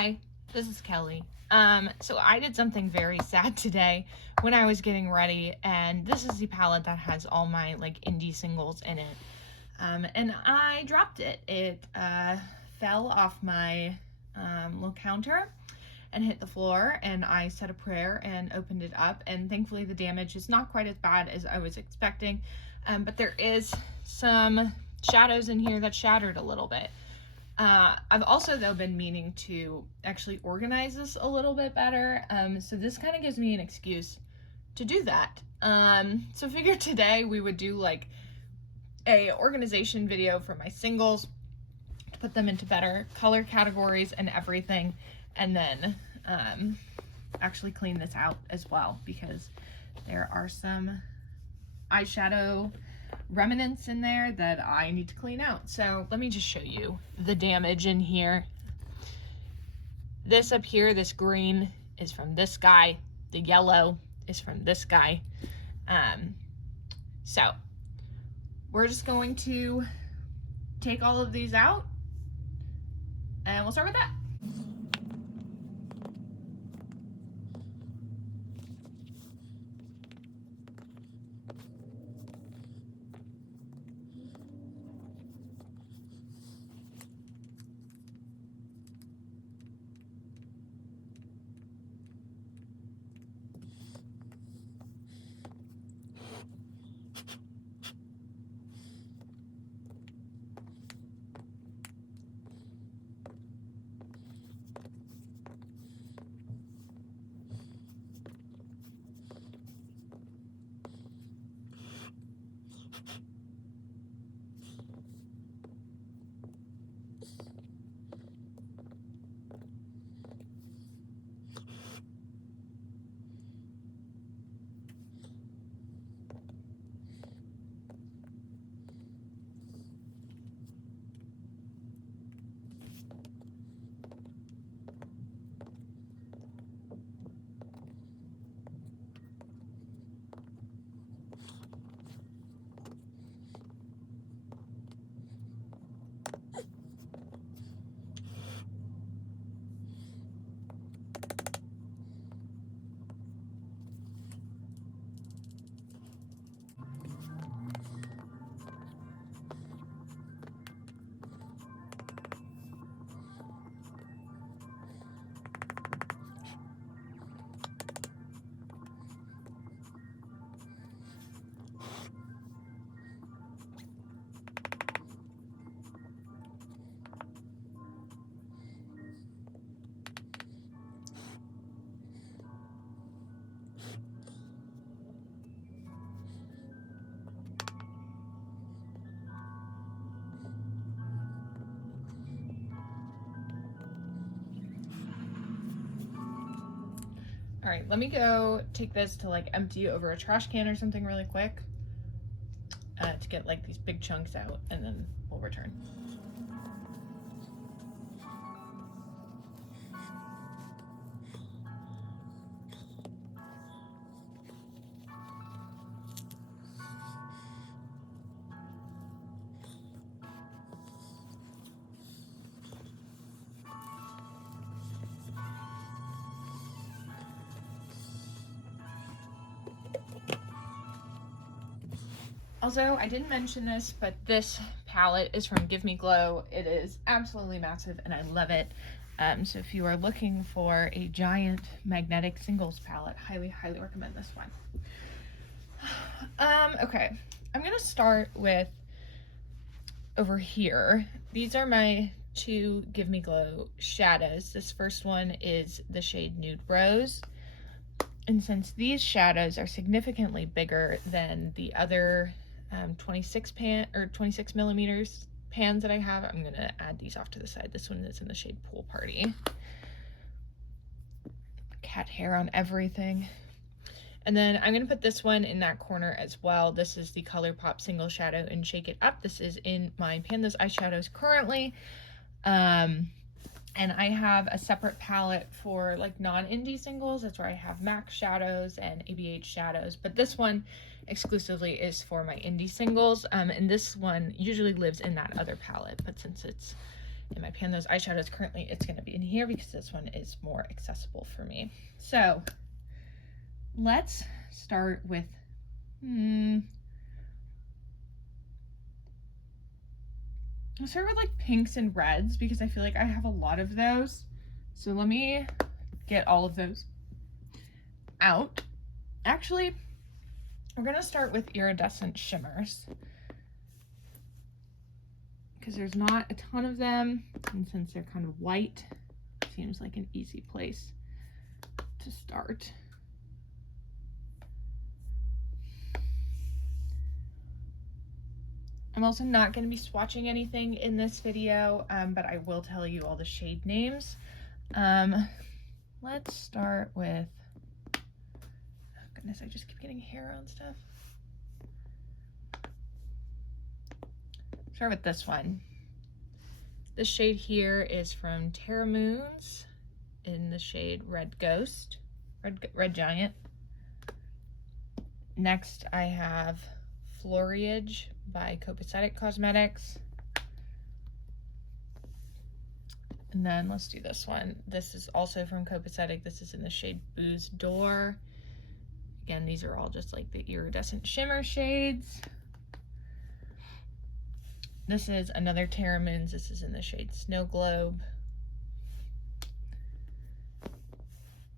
Hi, this is Kelly. So I did something very sad today when I was getting ready, and this is the palette that has all my like indie singles in it. And I dropped it. It fell off my little counter and hit the floor, and I said a prayer and opened it up, and thankfully the damage is not quite as bad as I was expecting, but there is some shadows in here that shattered a little bit. I've also, though, been meaning to actually organize this a little bit better, so this kind of gives me an excuse to do that. So I figured today we would do like a organization video for my singles to put them into better color categories and everything, and then actually clean this out as well, because there are some eyeshadow remnants in there that I need to clean out. So let me just show you the damage in here. This up here, this green, is from this guy. The yellow is from this guy. So we're just going to take all of these out, and we'll start with that. All right, let me go take this to like empty over a trash can or something really quick to get like these big chunks out, and then we'll return. Also, I didn't mention this, but this palette is from Give Me Glow. It is absolutely massive and I love it. So if you are looking for a giant magnetic singles palette, highly recommend this one. Okay, I'm gonna start with over here. These are my two Give Me Glow shadows. This first one is the shade Nude Rose. And since these shadows are significantly bigger than the other 26 millimeters pans that I have, I'm gonna add these off to the side. This one is in the shade Pool Party. Cat hair on everything. And then I'm gonna put this one in that corner as well. This is the ColourPop Single Shadow in Shake It Up. This is in my Pandas eyeshadows currently. And I have a separate palette for like non-indie singles. That's where I have MAC shadows and ABH shadows, but this one exclusively is for my indie singles. And this one usually lives in that other palette, but since it's in my pan. Those eyeshadows, currently it's going to be in here because this one is more accessible for me. So let's start with, I'll start with like pinks and reds because I feel like I have a lot of those. So let me get all of those out. Actually, we're gonna start with iridescent shimmers because there's not a ton of them, and since they're kind of white, it seems like an easy place to start. I'm also not going to be swatching anything in this video, but I will tell you all the shade names. Let's start with, oh goodness, I just keep getting hair on stuff. Start with this one. This shade here is from Terra Moons in the shade Red Ghost, Red Giant. Next I have Foliage by Copacetic Cosmetics. And then let's do this one. This is also from Copacetic. This is in the shade Booze Door. Again, these are all just like the iridescent shimmer shades. This is another Terra Moons. This is in the shade Snow Globe.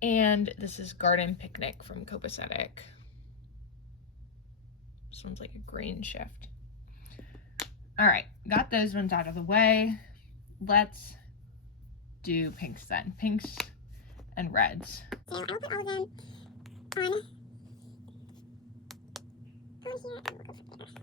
And this is Garden Picnic from Copacetic. This one's like a green shift. All right, got those ones out of the way. Let's do pinks then. Pinks and reds. So I'll put all of them on here, and we'll go from there.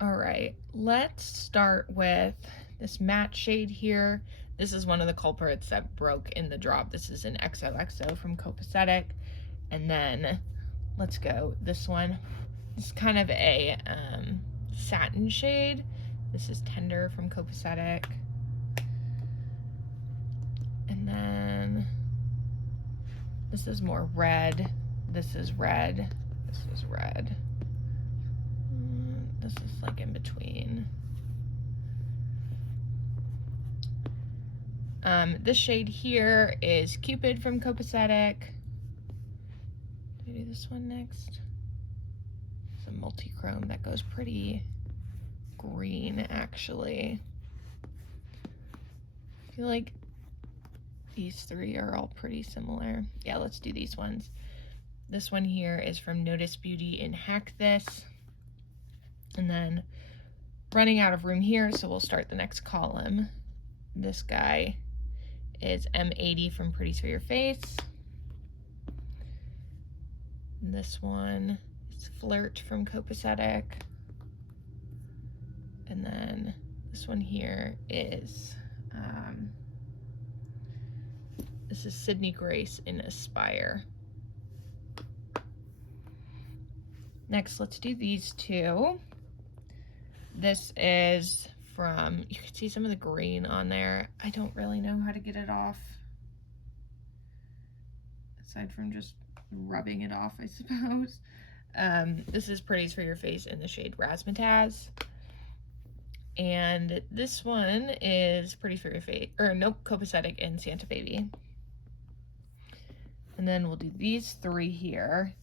All right, let's start with this matte shade here. This is one of the culprits that broke in the drop. This is an XOXO from Copacetic. And then let's go this one. This is kind of a satin shade. This is Tender from Copacetic. And then this is more red. This is red. This is red. This is like in between. This shade here is Cupid from Copacetic. Do I do this one next? It's a multi-chrome that goes pretty green, actually. I feel like these three are all pretty similar. Yeah, let's do these ones. This one here is from Notice Beauty in Hack This. And then running out of room here, so we'll start the next column. This guy is M80 from Pretties for Your Face. And this one is Flirt from Copacetic. And then this one here is, this is Sydney Grace in Aspire. Next, let's do these two. This is from, you can see some of the green on there. I don't really know how to get it off, aside from just rubbing it off, I suppose. This is Pretties for Your Face in the shade Razzmatazz. And this one is Pretties for Your Face, or nope, Copacetic in Santa Baby. And then we'll do these three here.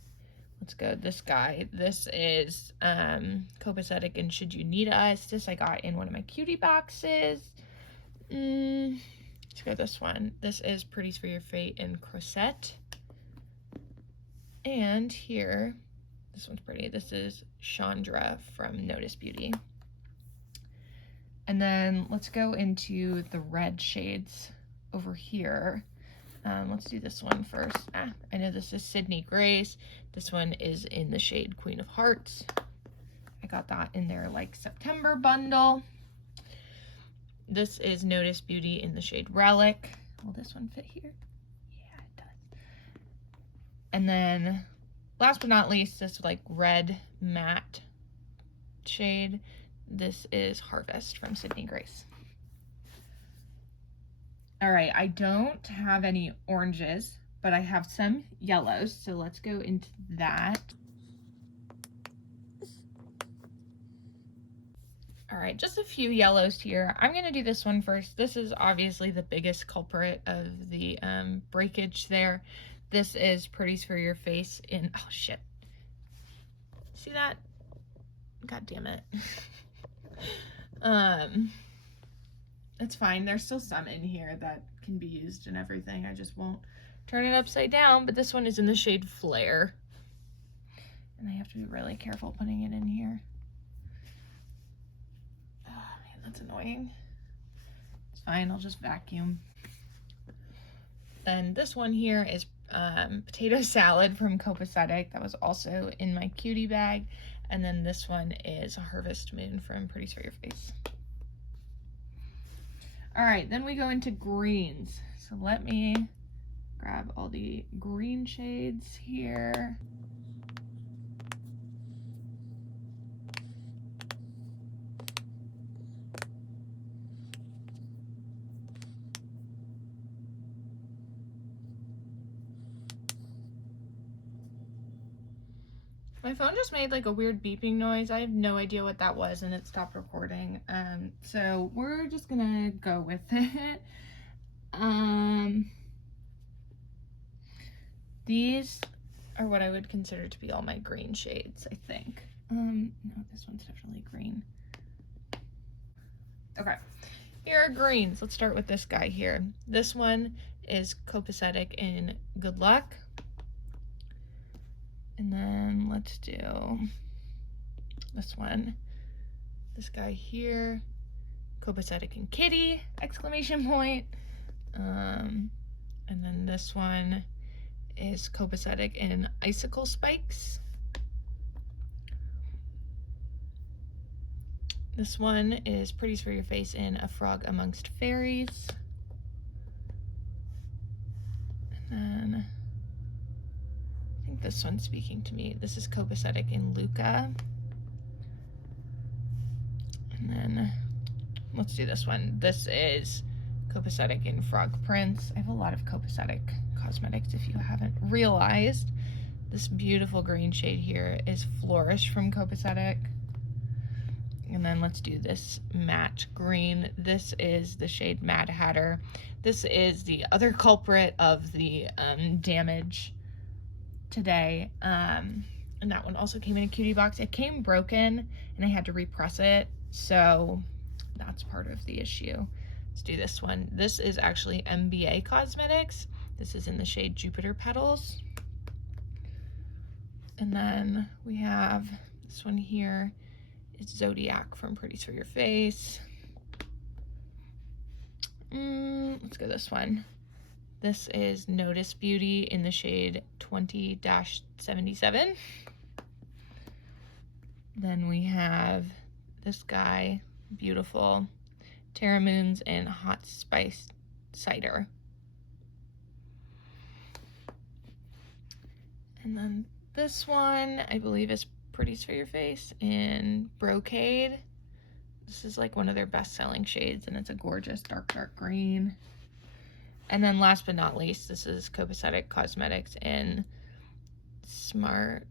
Let's go this guy. This is Copacetic and Should You Need Us. This I got in one of my cutie boxes. Let's go this one. This is Pretties for Your Fate in Crosette. And here, this one's pretty. This is Chandra from Notice Beauty. And then let's go into the red shades over here. Let's do this one first. I know this is Sydney Grace. This one is in the shade Queen of Hearts. I got that in their like September bundle. This is Notice Beauty in the shade Relic. Will this one fit here? Yeah, it does. And then last but not least, this like red matte shade. This is Harvest from Sydney Grace. All right, I don't have any oranges, but I have some yellows, so let's go into that. All right, just a few yellows here. I'm gonna do this one first. This is obviously the biggest culprit of the breakage there. This is Pretties for Your Face in, oh shit. See that? God damn it. It's fine. There's still some in here that can be used and everything. I just won't turn it upside down, but this one is in the shade Flare. And I have to be really careful putting it in here. Oh man, that's annoying. It's fine, I'll just vacuum. Then this one here is Potato Salad from Copacetic. That was also in my cutie bag. And then this one is Harvest Moon from Pretties for Your Face. All right, then we go into greens. So let me grab all the green shades here. My phone just made like a weird beeping noise. I have no idea what that was and it stopped recording. So we're just gonna go with it. These are what I would consider to be all my green shades, I think. No, this one's definitely green. Okay, here are greens. Let's start with this guy here. This one is Copacetic in Good Luck. And then let's do this one. This guy here, Copacetic in Kitty, exclamation point. And then this one is Copacetic in Icicle Spikes. This one is Pretties for Your Face in A Frog Amongst Fairies. And then I think this one's speaking to me. This is Copacetic in Luca. And then let's do this one. This is Copacetic in Frog Prince. I have a lot of Copacetic Cosmetics if you haven't realized. This beautiful green shade here is Flourish from Copacetic. And then let's do this matte green. This is the shade Mad Hatter. This is the other culprit of the damage today. And that one also came in a cutie box. It came broken and I had to repress it. So that's part of the issue. Let's do this one. This is actually Mba Cosmetics. This is in the shade Jupiter Petals. And then we have this one here. It's Zodiac from Pretties for Your Face. Let's go this one. This is Notice Beauty in the shade 20-77. Then we have this guy, beautiful, Terra Moons and Hot Spice Cider. And then this one, I believe, is Pretties for Your Face in Brocade. This is like one of their best-selling shades, and it's a gorgeous dark green. And then last but not least, this is Copacetic Cosmetics in Smaragdus.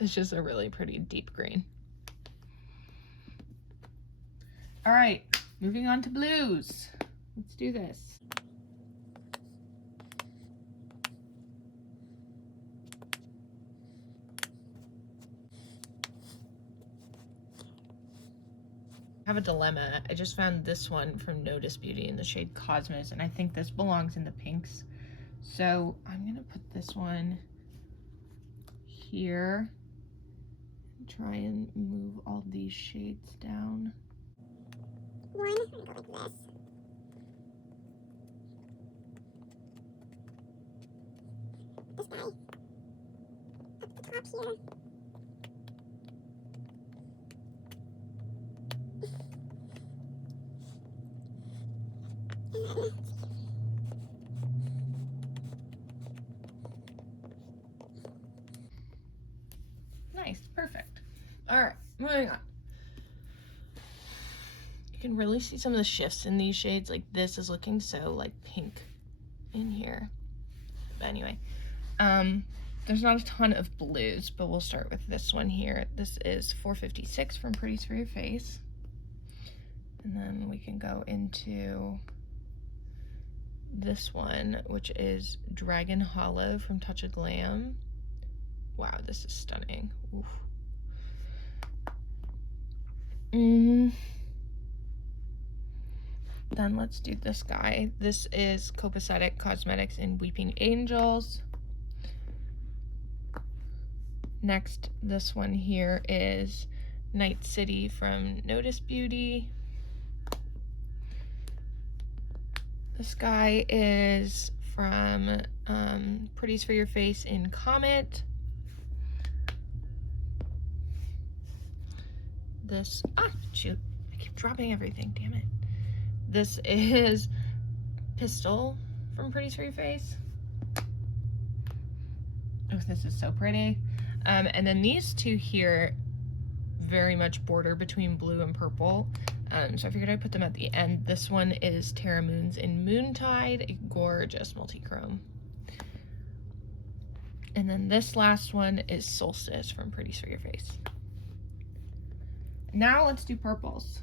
It's just a really pretty deep green. All right, moving on to blues. Let's do this. I have a dilemma. I just found this one from Notice Beauty in the shade Cosmos, and I think this belongs in the pinks. So I'm gonna put this one here and try and move all these shades down. One, I'm gonna go like this. This guy. Up the top here. And then Nice, perfect. All right, moving on. You can really see some of the shifts in these shades. Like this is looking so like pink in here. But anyway, there's not a ton of blues, but we'll start with this one here. This is 456 from Pretties for Your Face. And then we can go into this one, which is Dragon Hollow from Touch of Glam. Wow, this is stunning. Oof. Then let's do this guy. This is Copacetic Cosmetics in Weeping Angels. Next, this one here is Night City from Notice Beauty. This guy is from Pretties for Your Face in Comet. This, shoot, I keep dropping everything, damn it. This is Pistol from Pretties for Your Face. Oh, this is so pretty. And then these two here very much border between blue and purple. So I figured I'd put them at the end. This one is Terra Moons in Moontide, a gorgeous multi-chrome. And then this last one is Solstice from Pretties for Your Face. Now let's do purples.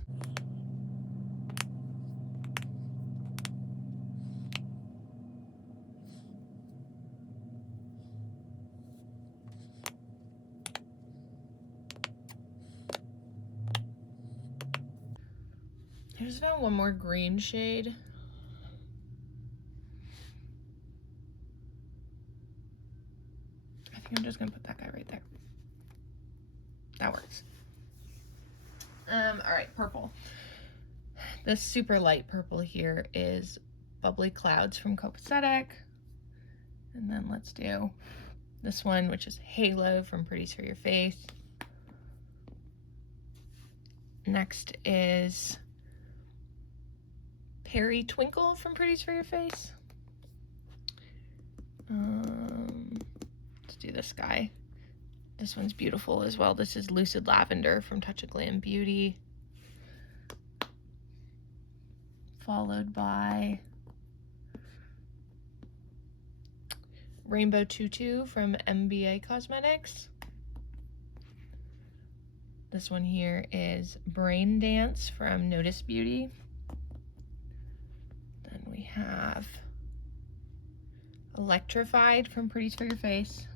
I just found one more green shade. I think I'm just gonna put that guy right there. That works. All right, purple. This super light purple here is Bubbly Clouds from Copacetic. And then let's do this one, which is Halo from Pretties for Your Face. Next is Perry Twinkle from Pretties for Your Face. Let's do this guy. This one's beautiful as well. This is Lucid Lavender from Touch of Glam Beauty. Followed by Rainbow Tutu from Mba Cosmetics. This one here is Brain Dance from Notice Beauty. Then we have Electrified from Pretties for Your Face.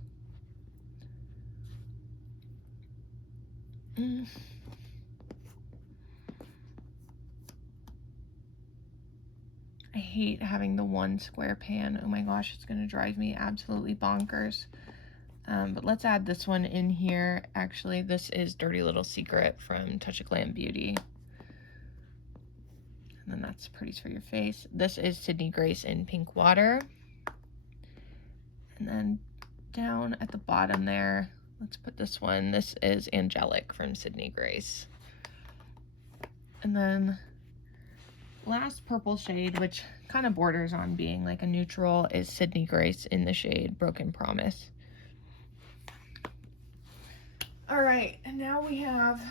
I hate having the one square pan. Oh my gosh, it's gonna drive me absolutely bonkers. But let's add this one in here. Actually, this is Dirty Little Secret from Touch of Glam Beauty. And then that's Pretties for Your Face. This is Sydney Grace in Pink Water. And then down at the bottom there, let's put this one. This is Angelic from Sydney Grace. And then last purple shade, which kind of borders on being like a neutral, is Sydney Grace in the shade Broken Promise. All right, and now we have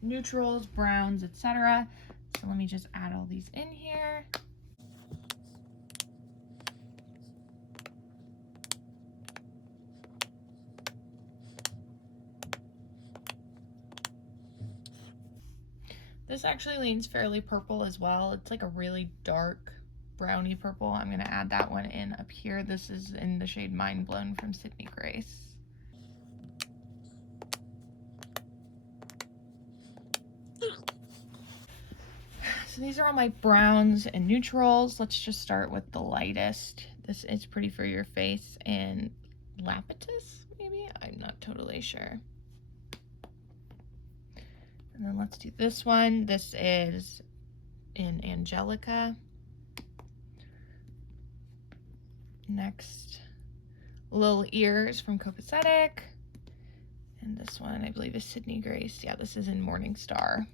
neutrals, browns, etc. So let me just add all these in here. This actually leans fairly purple as well. It's like a really dark brownie purple. I'm gonna add that one in up here. This is in the shade Mind Blown from Sydney Grace. So these are all my browns and neutrals. Let's just start with the lightest. This is Pretty for Your Face in Lapis, maybe? I'm not totally sure. And then let's do this one. This is in Angelica. Next, Little Ears from Copacetic. And this one I believe is Sydney Grace. Yeah, this is in Morningstar.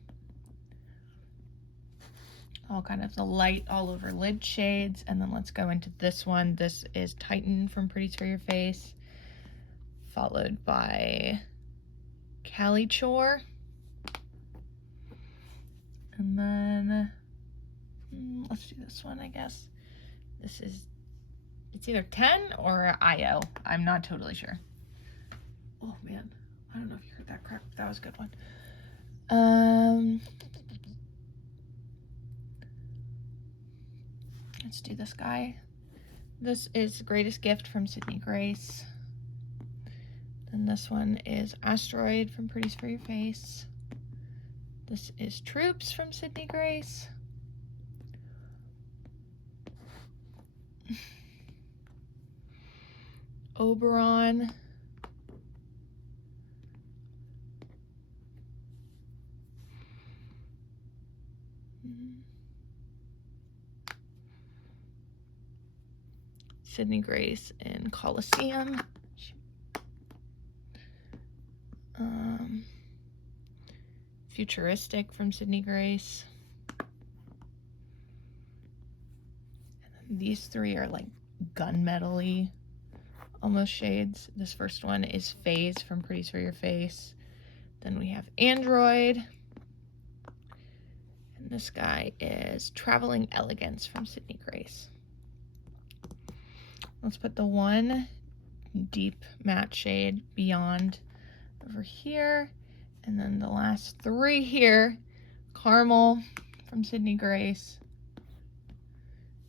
All kind of the light all over lid shades. And then let's go into this one. This is Titan from Pretties for Your Face, followed by Cali Chore. And then let's do this one, I guess. This is, it's either 10 or IO. I'm not totally sure. Oh man, I don't know if you heard that crack. That was a good one. Let's do this guy. This is Greatest Gift from Sydney Grace. Then this one is Asteroid from Pretties for Your Face. This is Troops from Sydney Grace. Oberon. Sydney Grace in Coliseum. Futuristic from Sydney Grace. And then these three are like gunmetal-y almost shades. This first one is Phase from Pretties for Your Face. Then we have Android. And this guy is Traveling Elegance from Sydney Grace. Let's put the one deep matte shade Beyond over here. And then the last three here, Caramel from Sydney Grace.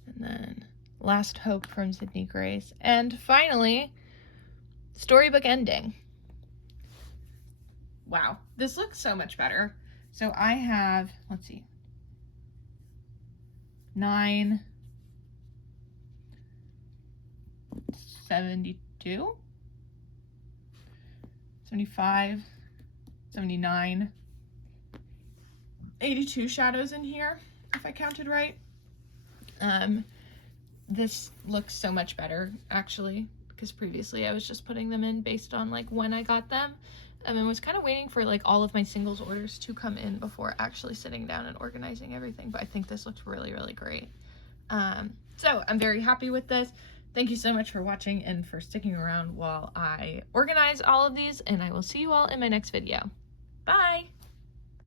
And then Last Hope from Sydney Grace. And finally, Storybook Ending. Wow, this looks so much better. So I have, let's see, 9, 72, 75, 79, 82 shadows in here, if I counted right. This looks so much better, actually, because previously I was just putting them in based on like when I got them. And I was kind of waiting for like all of my singles orders to come in before actually sitting down and organizing everything. But I think this looks really, really great. So I'm very happy with this. Thank you so much for watching and for sticking around while I organize all of these, and I will see you all in my next video. Bye!